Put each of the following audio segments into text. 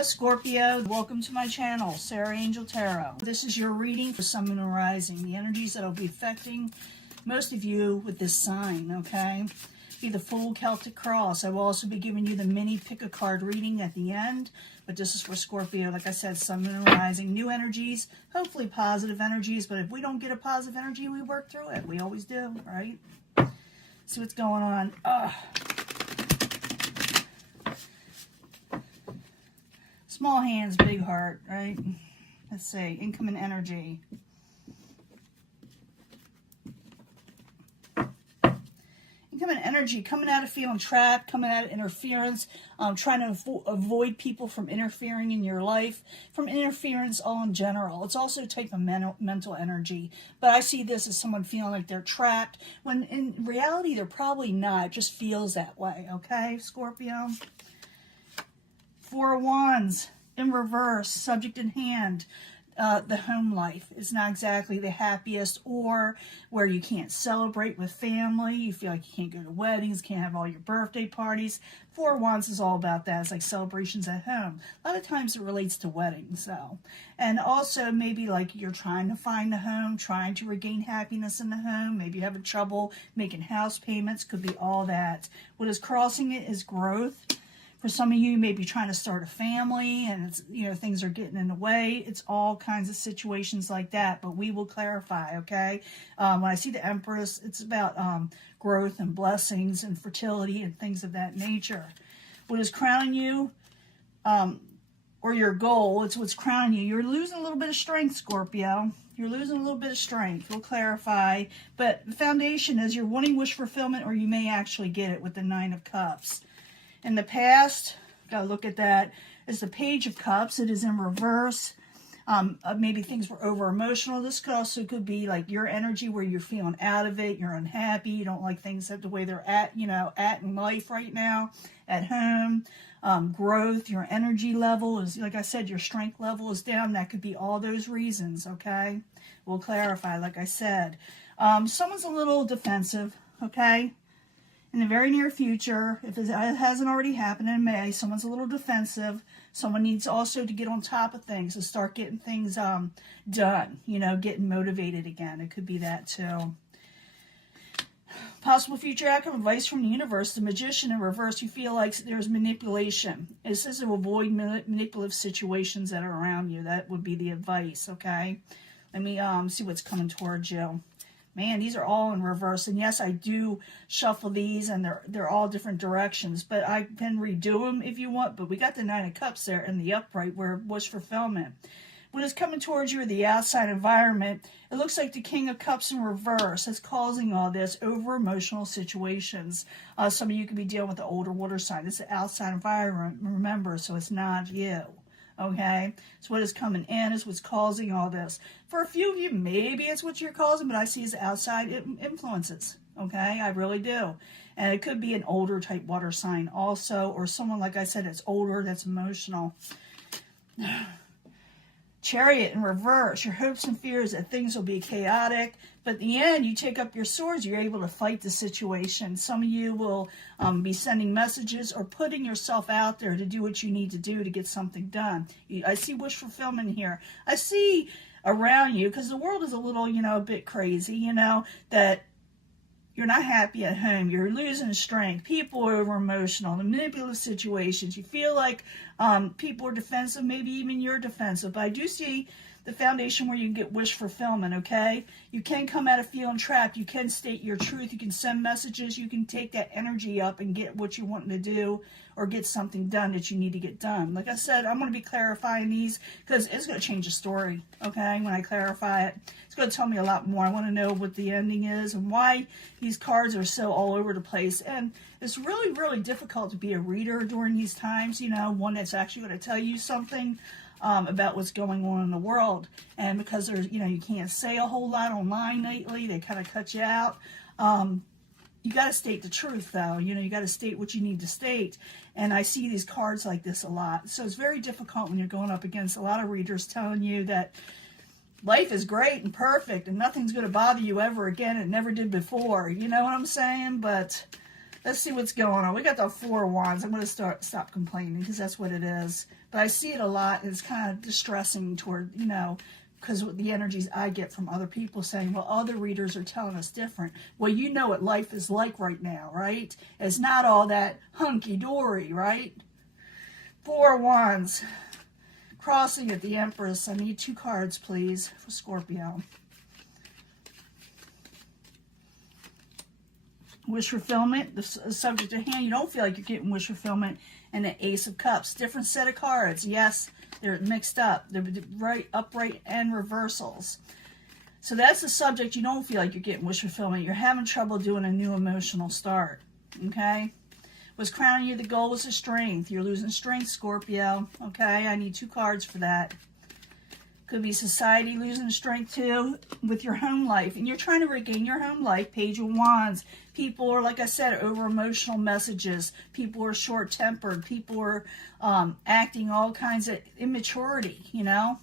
Hello Scorpio, welcome to my channel, Sarah Angel Tarot. This is your reading for Sun, Moon, and Rising, the energies that will be affecting most of you with this sign, okay? Be the Fool, Celtic Cross. I will also be giving you the mini pick a card reading at the end, but this is for Scorpio. Like I said, Sun, Moon, and Rising, new energies, hopefully positive energies, but if we don't get a positive energy, we work through it. We always do, right? See what's going on. Small hands, big heart, right? Let's see, incoming energy. Incoming energy, coming out of feeling trapped, coming out of interference, trying to avoid people from interfering in your life, from interference all in general. It's also a type of mental energy. But I see this as someone feeling like they're trapped, when in reality they're probably not. It just feels that way, okay, Scorpio? Four of Wands in reverse, subject in hand. The home life is not exactly the happiest, or where you can't celebrate with family. You feel like you can't go to weddings, can't have all your birthday parties. Four of Wands is all about that. It's like celebrations at home. A lot of times it relates to weddings, though. And also maybe like you're trying to find a home, trying to regain happiness in the home. Maybe you're having trouble making house payments. Could be all that. What is crossing it is growth. For some of you, you may be trying to start a family and it's, you know, things are getting in the way. It's all kinds of situations like that, but we will clarify, okay? When I see the Empress, it's about growth and blessings and fertility and things of that nature. What is crowning you, or your goal, it's what's crowning you. You're losing a little bit of strength, Scorpio. You're losing a little bit of strength. We'll clarify. But the foundation is you're wanting wish fulfillment, or you may actually get it with the Nine of Cups. In the past, gotta look at that, is the Page of Cups. It is in reverse. Maybe things were over emotional. This could be like your energy where you're feeling out of it, you're unhappy, you don't like things the way they're at, at in life right now, at home. Growth, your energy level is, like I said, your strength level is down. That could be all those reasons, okay? We'll clarify, like I said. Someone's a little defensive, okay? In the very near future, if it hasn't already happened in May, someone's a little defensive. Someone needs also to get on top of things, to start getting things done, getting motivated again. It could be that too. Possible future outcome, advice from the universe. The Magician in reverse, you feel like there's manipulation. It says to avoid manipulative situations that are around you. That would be the advice, okay? Let me see what's coming towards you. Man, these are all in reverse. And yes, I do shuffle these, and they're all different directions. But I can redo them if you want. But we got the Nine of Cups there in the upright where wish fulfillment. What is coming towards you, the outside environment, it looks like the King of Cups in reverse is causing all this over emotional situations. Some of you could be dealing with the older water sign. It's the outside environment, remember, so it's not you. Okay, so what is coming in is what's causing all this. For a few of you, maybe it's what you're causing, but I see as outside influences. Okay, I really do. And it could be an older type water sign also, or someone, like I said, that's older, that's emotional. Chariot in reverse, your hopes and fears that things will be chaotic, but in the end, you take up your swords, you're able to fight the situation. Some of you will be sending messages or putting yourself out there to do what you need to do to get something done. I see wish fulfillment here. I see around you, because the world is a little, a bit crazy, that you're not happy at home. You're losing strength. People are over emotional. The manipulative situations. You feel like people are defensive. Maybe even you're defensive. But I do see the foundation where you can get wish fulfillment, okay? You can come out of feeling trapped. You can state your truth. You can send messages. You can take that energy up and get what you want to do, or get something done that you need to get done. Like I said, I'm going to be clarifying these because it's going to change the story, okay? When I clarify it, it's going to tell me a lot more. I want to know what the ending is and why these cards are so all over the place. And it's really, really difficult to be a reader during these times, one that's actually going to tell you something about what's going on in the world. And because there's, you can't say a whole lot online lately, they kind of cut you out. You got to state the truth, though. You got to state what you need to state. And I see these cards like this a lot. So it's very difficult when you're going up against a lot of readers telling you that life is great and perfect and nothing's going to bother you ever again. It never did before. You know what I'm saying? But Let's see what's going on. We got the Four of Wands. I'm going to stop complaining because that's what it is. But I see it a lot. It's kind of distressing toward, you know, because the energies I get from other people saying, well, other readers are telling us different. Well, you know what life is like right now, right? It's not all that hunky-dory, right? Four of Wands. Crossing at the Empress. I need 2 cards, please, for Scorpio. Wish fulfillment, the subject at hand. You don't feel like you're getting wish fulfillment. And the Ace of Cups. Different set of cards. Yes, they're mixed up. They're right, upright, and reversals. So that's the subject. You don't feel like you're getting wish fulfillment. You're having trouble doing a new emotional start. Okay? Was crowning you the goal was the strength. You're losing strength, Scorpio. Okay? I need 2 cards for that. Could be society losing strength too with your home life. And you're trying to regain your home life. Page of Wands. People are, like I said, over emotional messages. People are short-tempered. People are acting all kinds of immaturity, you know.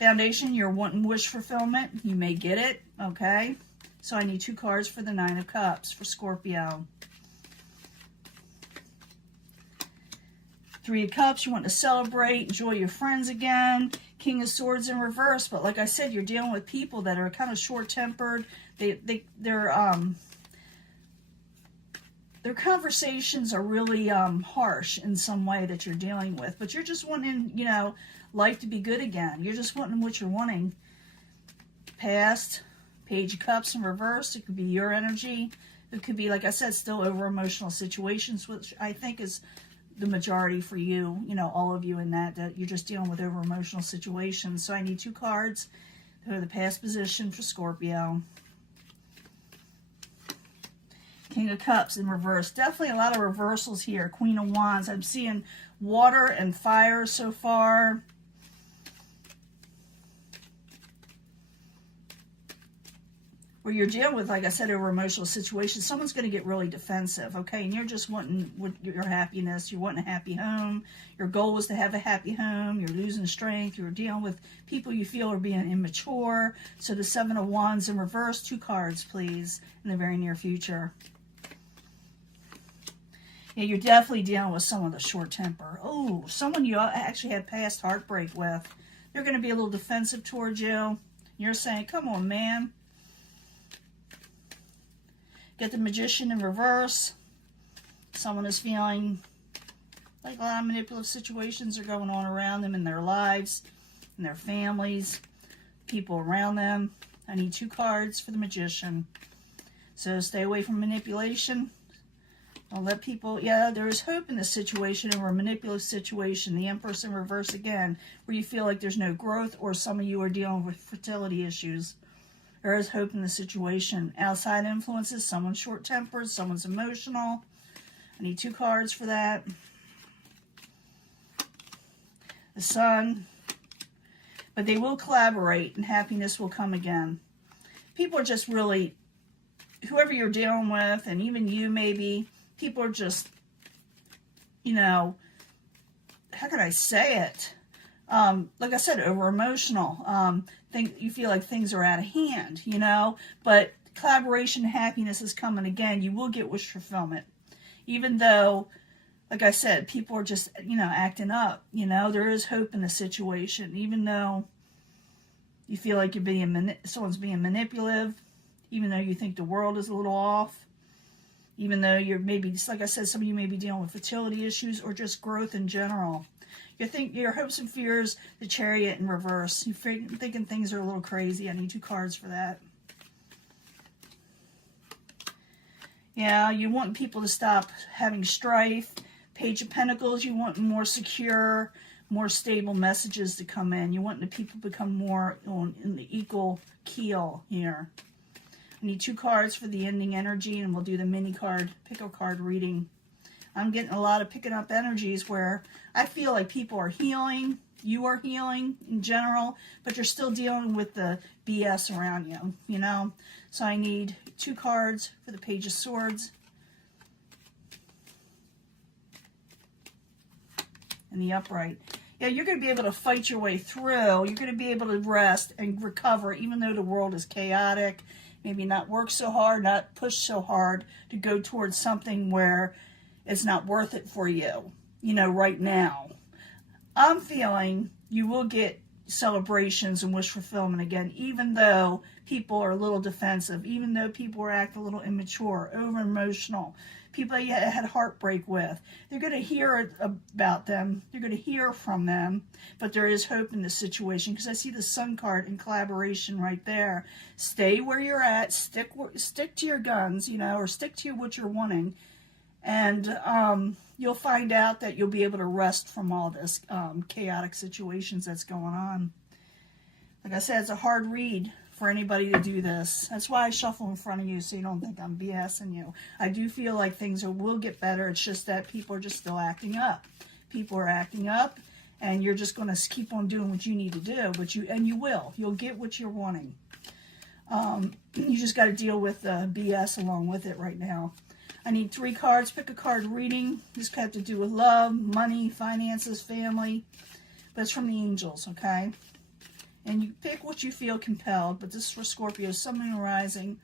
Foundation, you're wanting wish fulfillment. You may get it, okay. So I need 2 cards for the Nine of Cups for Scorpio. 3 of Cups, you want to celebrate, enjoy your friends again. King of Swords in reverse, but like I said, you're dealing with people that are kind of short-tempered. Their conversations are really harsh in some way that you're dealing with, but you're just wanting, you know, life to be good again. You're just wanting what you're wanting. Past, Page of Cups in reverse. It could be your energy. It could be, like I said, still over emotional situations, which I think is the majority for you, you know, all of you in that you're just dealing with over emotional situations. So I need 2 cards for the past position for Scorpio. King of Cups in reverse. Definitely a lot of reversals here. Queen of Wands. I'm seeing water and fire so far. Where you're dealing with, like I said, over emotional situations, someone's going to get really defensive, okay? And you're just wanting your happiness. You're wanting a happy home. Your goal was to have a happy home. You're losing strength. You're dealing with people you feel are being immature. So the 7 of Wands in reverse, 2 cards, please, in the very near future. Yeah, you're definitely dealing with someone with a short temper. Oh, someone you actually had past heartbreak with. They're going to be a little defensive towards you. You're saying, come on, man. Get the Magician in reverse. Someone is feeling like a lot of manipulative situations are going on around them in their lives, in their families, people around them. I need 2 cards for the Magician. So stay away from manipulation. Don't let people, yeah, there is hope in this situation, or a manipulative situation. The Empress in reverse again, where you feel like there's no growth, or some of you are dealing with fertility issues. There is hope in the situation. Outside influences, someone's short-tempered, someone's emotional. I need 2 cards for that. The Sun. But they will collaborate, and happiness will come again. People are just really, whoever you're dealing with, and even you maybe, people are just, you know, how can I say it? Like I said, over emotional. You feel like things are out of hand, you know, but collaboration and happiness is coming again. You will get wish fulfillment, even though, like I said, people are just, you know, acting up. You know, there is hope in the situation, even though you feel like someone's being manipulative, even though you think the world is a little off, even though you're maybe, just like I said, some of you may be dealing with fertility issues or just growth in general. You think your hopes and fears, the Chariot in reverse. You're thinking things are a little crazy. I need 2 cards for that. Yeah, you want people to stop having strife. Page of Pentacles, you want more secure, more stable messages to come in. You want the people to become more in the equal keel here. I need 2 cards for the ending energy, and we'll do the mini card, pick a card reading. I'm getting a lot of picking up energies where I feel like people are healing, you are healing in general, but you're still dealing with the BS around you, you know? So I need 2 cards for the Page of Swords and the upright. Yeah, you're going to be able to fight your way through. You're going to be able to rest and recover, even though the world is chaotic maybe not work so hard, not push so hard to go towards something where it's not worth it for you, you know, right now. I'm feeling you will get celebrations and wish fulfillment again, even though people are a little defensive, even though people are acting a little immature, over emotional, people you had heartbreak with. They're going to hear about them. They're going to hear from them, but there is hope in this situation because I see the Sun card in collaboration right there. Stay where you're at. Stick to your guns, you know, or stick to what you're wanting, and you'll find out that you'll be able to rest from all this chaotic situations that's going on. Like I said, it's a hard read for anybody to do this. That's why I shuffle in front of you so you don't think I'm BSing you. I do feel like things will get better. It's just that people are just still acting up. People are acting up, and you're just going to keep on doing what you need to do. But you will. You'll get what you're wanting. You just got to deal with the BS along with it right now. I need 3 cards. Pick a card reading. This could have to do with love, money, finances, family. But it's from the angels, okay? And you pick what you feel compelled. But this is for Scorpio, Sun, Moon, Rising.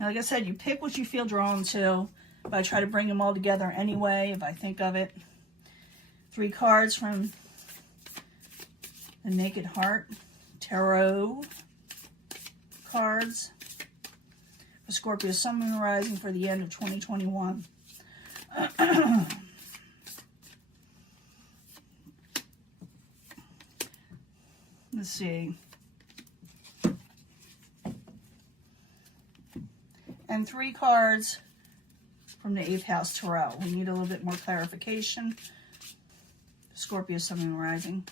Now, like I said, you pick what you feel drawn to. But I try to bring them all together anyway, if I think of it. 3 cards from the Naked Heart. Tarot cards. For Scorpio, Sun, Moon, Rising for the end of 2021. Let's see. And 3 cards from the 8th House Tarot. We need a little bit more clarification. Scorpio, Sun, Moon, Rising.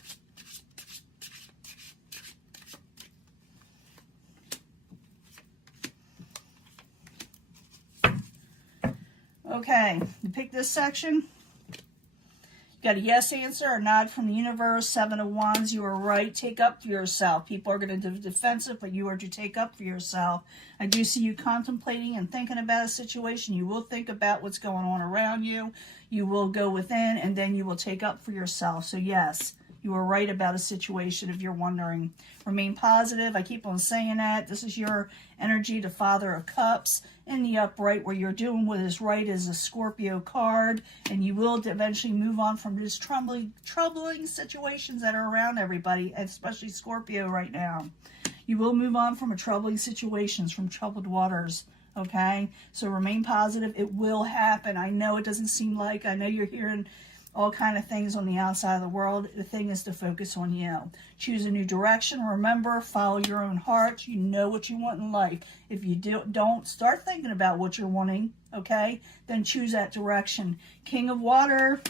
Okay, you pick this section. You got a yes answer or nod from the universe. 7 of Wands, you are right. Take up for yourself. People are going to be defensive, but you are to take up for yourself. I do see you contemplating and thinking about a situation. You will think about what's going on around you. You will go within, and then you will take up for yourself. So yes, you are right about a situation if you're wondering. Remain positive. I keep on saying that. This is your energy, the Father of Cups. In the upright, where you're doing what is right, is a Scorpio card. And you will eventually move on from these troubling situations that are around everybody, especially Scorpio right now. You will move on from troubling situations, from troubled waters. Okay? So remain positive. It will happen. I know it doesn't seem like. I know you're hearing all kind of things on the outside of the world. The thing is to focus on you. Choose a new direction. Remember, follow your own heart. You know what you want in life. If you don't start thinking about what you're wanting, okay, then choose that direction. King of Water,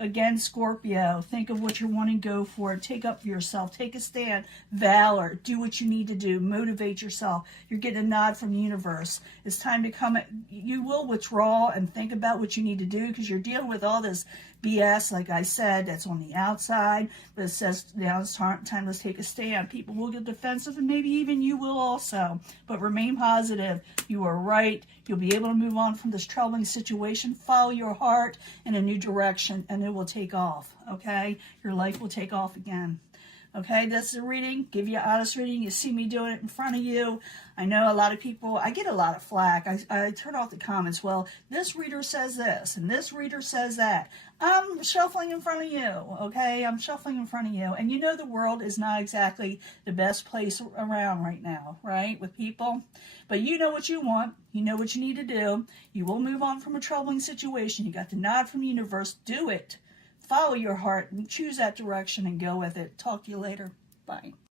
again, Scorpio. Think of what you're wanting, go for it. Take up for yourself. Take a stand. Valor. Do what you need to do. Motivate yourself. You're getting a nod from the universe. It's time to come. You will withdraw and think about what you need to do because you're dealing with all this BS, like I said, that's on the outside. But it says now it's time to take a stand. People will get defensive, and maybe even you will also. But remain positive. You are right. You'll be able to move on from this troubling situation. Follow your heart in a new direction, and it will take off, okay? Your life will take off again. Okay, that's the reading. Give you an honest reading. You see me doing it in front of you. I know a lot of people, I get a lot of flack. I turn off the comments. Well, this reader says this, and this reader says that. I'm shuffling in front of you, okay? I'm shuffling in front of you. And you know the world is not exactly the best place around right now, right, with people? But you know what you want. You know what you need to do. You will move on from a troubling situation. You got the nod from the universe. Do it. Follow your heart and choose that direction and go with it. Talk to you later. Bye.